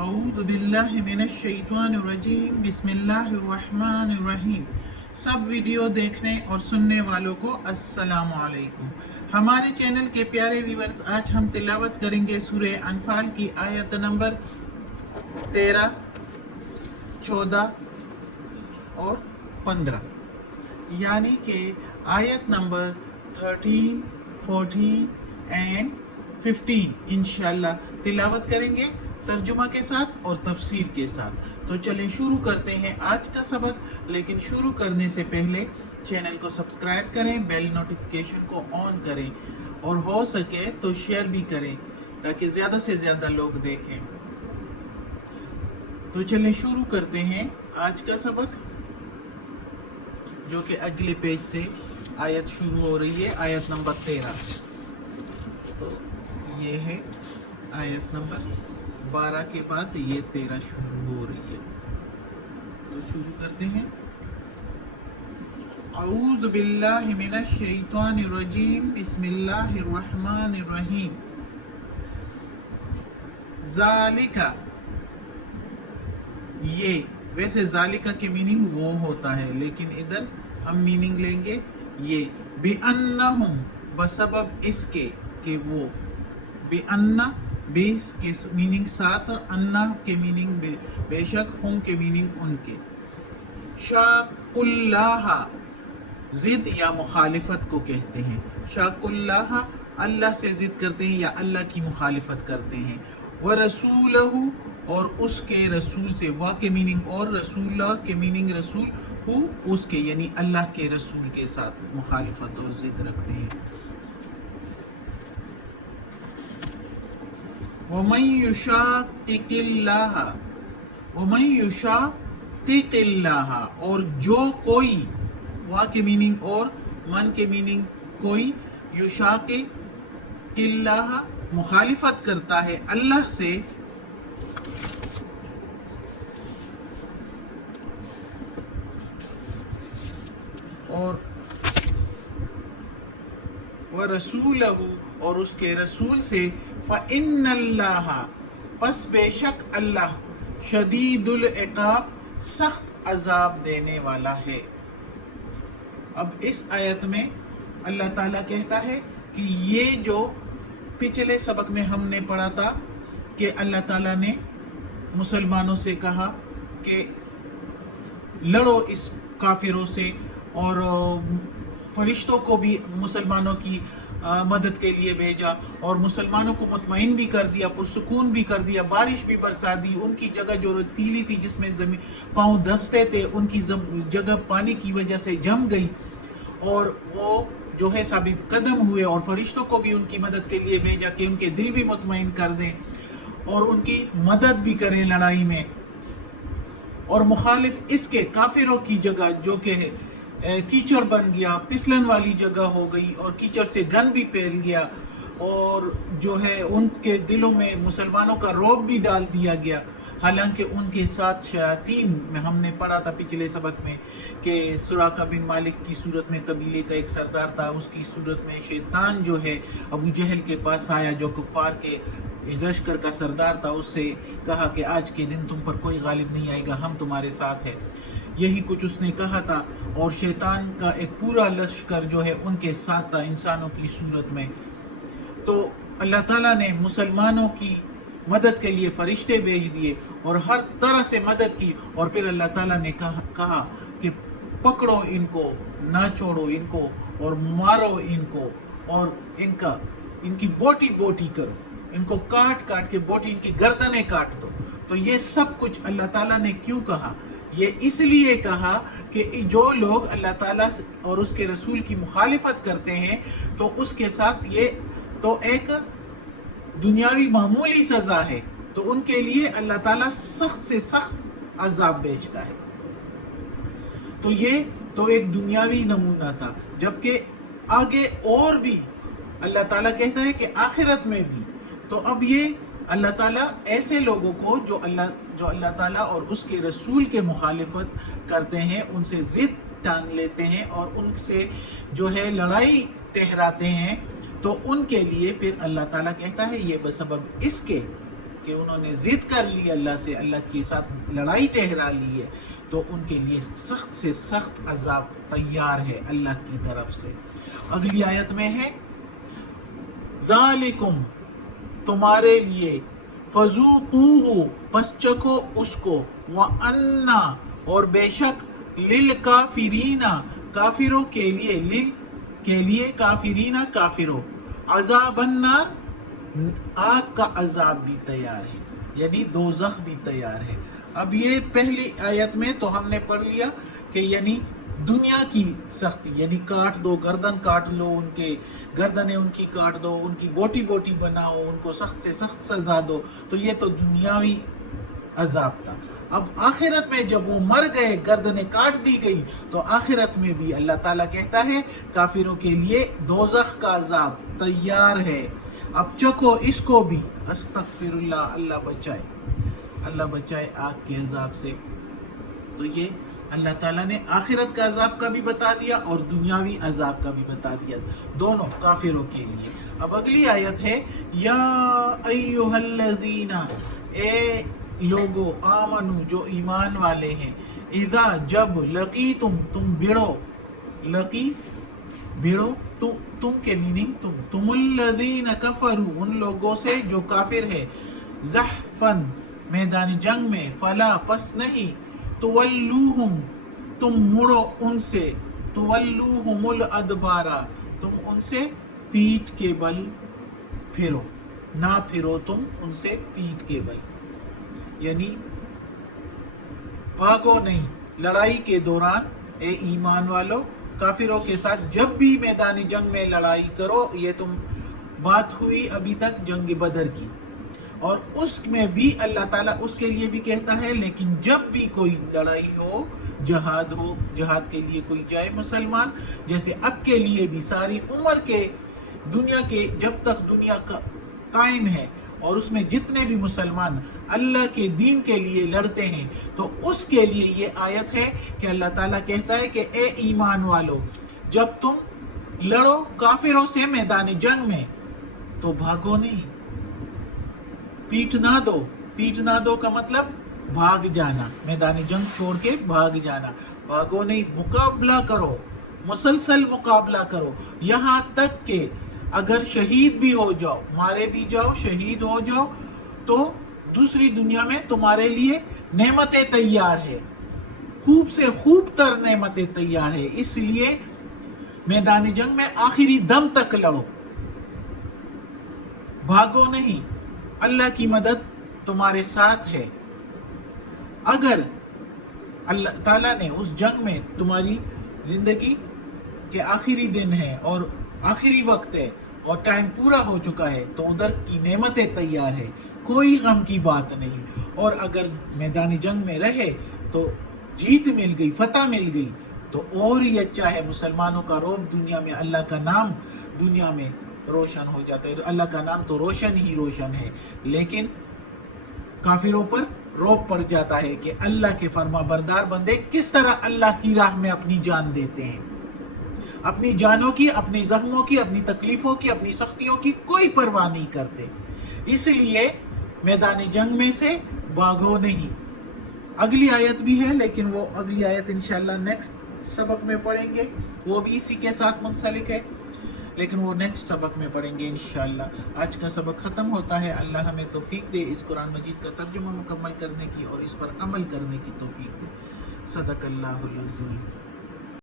अऊज़ु बिल्लाहि मिनश शैतानिर रजीम बिस्मिल्लाहिर रहमानिर रहीम। सब वीडियो देखने और सुनने वालों को अस्सलामु अलैकुम। हमारे चैनल के प्यारे व्यूअर्स, आज हम तिलावत करेंगे सूरह अनफाल की आयत नंबर 13, 14 और 15, यानी कि आयत नंबर 13, 14 एंड 15 इंशाल्लाह तिलावत करेंगे तर्जुमा के साथ और तफसीर के साथ। तो चलें शुरू करते हैं आज का सबक। लेकिन शुरू करने से पहले चैनल को सब्सक्राइब करें, बेल नोटिफिकेशन को ऑन करें और हो सके तो शेयर भी करें ताकि ज़्यादा से ज़्यादा लोग देखें। तो चलें शुरू करते हैं आज का सबक, जो कि अगले पेज से आयत शुरू हो रही है, आयत नंबर 13। तो ये है आयत नंबर 12 के बाद ये 13 शुरू हो रही है। तो शुरू करते हैं। अऊज़ु बिल्लाहि मिनश शैतानिर रजीम बिस्मिल्लाहिर रहमानिर रहीम। ज़ालिका, ये वैसे ज़ालिका के मीनिंग वो होता है, लेकिन इधर हम मीनिंग लेंगे ये बिअन्नहुम, बसबब इसके कि वो, बिअन्ना बे के मीनिंग साथ, अन्ना के मीनिंग बेशक, हुम के मीनिंग उनके। शाकुल्लाह, जिद या मुखालिफत को कहते हैं। शाकुल्लाह, अल्लाह से जिद करते हैं या अल्लाह की मुखालिफत करते हैं। व रसूलहू, और उसके रसूल से, वा के मीनिंग और, रसूला के मीनिंग रसूल, हु उसके यानी अल्लाह के रसूल के साथ मुखालिफत और जिद रखते हैं। वमन युशाक़िक़िल्लाह, वमन युशाक़िक़िल्लाह, और जो कोई, वा के मीनिंग और, मन के मीनिंग कोई, युशाक़िक़िल्लाह मुखालिफत करता है अल्लाह से, और व रसूलहू, और उसके रसूल से, फ़इन्नल्लाह, पस बेशक अल्लाह, शदीदुल इक़ाब, सख्त अजाब देने वाला है। अब इस आयत में अल्लाह ताला कहता है कि ये जो पिछले सबक में हमने पढ़ा था कि अल्लाह ताला ने मुसलमानों से कहा कि लड़ो इस काफिरों से, और फरिश्तों को भी मुसलमानों की मदद के लिए भेजा, और मुसलमानों को मुतमईन भी कर दिया, पुरसुकून भी कर दिया, बारिश भी बरसा दी। उनकी जगह जो रेतीली थी, जिसमें जमीन पाँव धंसते थे, उनकी जगह पानी की वजह से जम गई, और वो जो है साबित कदम हुए, और फरिश्तों को भी उनकी मदद के लिए भेजा कि उनके दिल भी मुतमईन कर दें और उनकी मदद भी करें लड़ाई में। और मुखालिफ इसके काफिरों की जगह, जो कि कीचड़ बन गया, फिसलन वाली जगह हो गई, और कीचड़ से गन भी फैल गया, और जो है उनके दिलों में मुसलमानों का रौब भी डाल दिया गया। हालांकि उनके साथ शयातीन में हमने पढ़ा था पिछले सबक में कि सुराका बिन मालिक की सूरत में कबीले का एक सरदार था, उसकी सूरत में शैतान जो है अबू जहल के पास आया, जो कुफार के लश्कर का सरदार था। उससे कहा कि आज के दिन तुम पर कोई गालिब नहीं आएगा, हम तुम्हारे साथ है। यही कुछ उसने कहा था, और शैतान का एक पूरा लश्कर जो है उनके साथ था, इंसानों की सूरत में। तो अल्लाह ताला ने मुसलमानों की मदद के लिए फरिश्ते भेज दिए और हर तरह से मदद की, और फिर अल्लाह ताला ने कहा कि पकड़ो इनको, ना छोड़ो इनको, और मारो इनको, और इनकी बोटी बोटी करो, इनको काट काट के बोटी, इनकी गर्दनें काट दो। तो ये सब कुछ अल्लाह ताला ने क्यों कहा? ये इसलिए कहा कि जो लोग अल्लाह ताला और उसके रसूल की मुखालिफत करते हैं, तो उसके साथ ये तो एक दुनियावी मामूली सज़ा है, तो उनके लिए अल्लाह ताला सख्त से सख्त अजाब भेजता है। तो ये तो एक दुनियावी नमूना था, जबकि आगे और भी अल्लाह ताला कहता है कि आखिरत में भी। तो अब ये अल्लाह ताला ऐसे लोगों को जो अल्लाह ताला और उसके रसूल के मुखालिफत करते हैं, उनसे जिद टांग लेते हैं और उनसे जो है लड़ाई ठहराते हैं, तो उनके लिए फिर अल्लाह ताला कहता है ये बसबब इसके کہ انہوں نے ضد کر لی اللہ سے، اللہ کے ساتھ لڑائی ٹہرا لی ہے، تو ان کے لیے سخت سے سخت عذاب تیار ہے اللہ کی طرف سے۔ اگلی آیت میں ہے ذالکم تمہارے لیے، فذوقوہ پس چکھو اس کو، وَأَنَّ اور بے شک، للکافرین کافروں کے لیے کافرین کافروں، عذاب النار آگ کا عذاب بھی تیار ہے، یعنی دوزخ بھی تیار ہے۔ اب یہ پہلی آیت میں تو ہم نے پڑھ لیا کہ یعنی دنیا کی سختی، یعنی کاٹ دو، گردن کاٹ لو، ان کے گردنیں ان کی کاٹ دو، ان کی بوٹی بوٹی بناؤ، ان کو سخت سے سخت سزا دو، تو یہ تو دنیاوی عذاب تھا۔ اب آخرت میں جب وہ مر گئے، گردنیں کاٹ دی گئی، تو آخرت میں بھی اللہ تعالیٰ کہتا ہے کافروں کے لیے دوزخ کا عذاب تیار ہے، اب چکھو اس کو بھی۔ استغفر اللہ، اللہ بچائے آگ کے عذاب سے۔ تو یہ اللہ تعالیٰ نے آخرت کا عذاب کا بھی بتا دیا اور دنیاوی عذاب کا بھی بتا دیا، دونوں کافروں کے لیے۔ اب اگلی آیت ہے یا ایہا الذین، اے لوگو، آمنو جو ایمان والے ہیں، اذا جب، لقیتم تم بھڑو، بھڑو تم کے میننگ تم الذین کفروا ان لوگوں سے جو کافر ہے، زحفاً میدان جنگ میں، فلا پس نہیں، تولوہم تم مڑو ان سے، تولوہم الادبارا تم ان سے پیٹھ کے بل پھرو، نہ پھرو تم ان سے پیٹھ کے بل، یعنی بھاگو نہیں لڑائی کے دوران۔ اے ایمان والو، کافروں کے ساتھ جب بھی میدان جنگ میں لڑائی کرو، یہ تم بات ہوئی ابھی تک جنگ بدر کی، اور اس میں بھی اللہ تعالیٰ اس کے لیے بھی کہتا ہے، لیکن جب بھی کوئی لڑائی ہو، جہاد کے لیے کوئی جائے مسلمان، جیسے اب کے لیے بھی ساری عمر کے دنیا کے، جب تک دنیا قائم ہے اور اس میں جتنے بھی مسلمان اللہ کے دین کے لیے لڑتے ہیں، تو اس کے لیے یہ آیت ہے کہ اللہ تعالیٰ کہتا ہے کہ اے ایمان والو، جب تم لڑو کافروں سے میدان جنگ میں تو بھاگو نہیں، پیٹھ نہ دو کا مطلب بھاگ جانا، میدان جنگ چھوڑ کے بھاگ جانا، بھاگو نہیں، مقابلہ کرو، مسلسل مقابلہ کرو، یہاں تک کہ اگر شہید بھی ہو جاؤ، مارے بھی جاؤ، شہید ہو جاؤ، تو دوسری دنیا میں تمہارے لیے نعمتیں تیار ہے، خوب سے خوب تر نعمتیں تیار ہے، اس لیے میدان جنگ میں آخری دم تک لڑو، بھاگو نہیں، اللہ کی مدد تمہارے ساتھ ہے۔ اگر اللہ تعالیٰ نے اس جنگ میں، تمہاری زندگی کے آخری دن ہے اور آخری وقت ہے اور ٹائم پورا ہو چکا ہے، تو ادھر کی نعمتیں تیار ہے، کوئی غم کی بات نہیں، اور اگر میدان جنگ میں رہے تو جیت مل گئی، فتح مل گئی، تو اور ہی اچھا ہے، مسلمانوں کا روب دنیا میں، اللہ کا نام دنیا میں روشن ہو جاتا ہے، اللہ کا نام تو روشن ہی روشن ہے، لیکن کافروں پر روب پڑ جاتا ہے کہ اللہ کے فرما بردار بندے کس طرح اللہ کی راہ میں اپنی جان دیتے ہیں، اپنی جانوں کی، اپنی زخموں کی، اپنی تکلیفوں کی، اپنی سختیوں کی کوئی پرواہ نہیں کرتے، اس لیے میدان جنگ میں سے بھاگو نہیں۔ اگلی آیت بھی ہے، لیکن وہ اگلی آیت انشاءاللہ نیکسٹ سبق میں پڑھیں گے، وہ بھی اسی کے ساتھ منسلک ہے، لیکن وہ نیکسٹ سبق میں پڑھیں گے انشاءاللہ۔ آج کا سبق ختم ہوتا ہے، اللہ ہمیں توفیق دے اس قرآن مجید کا ترجمہ مکمل کرنے کی اور اس پر عمل کرنے کی توفیق دے۔ صدق اللہ العظیم۔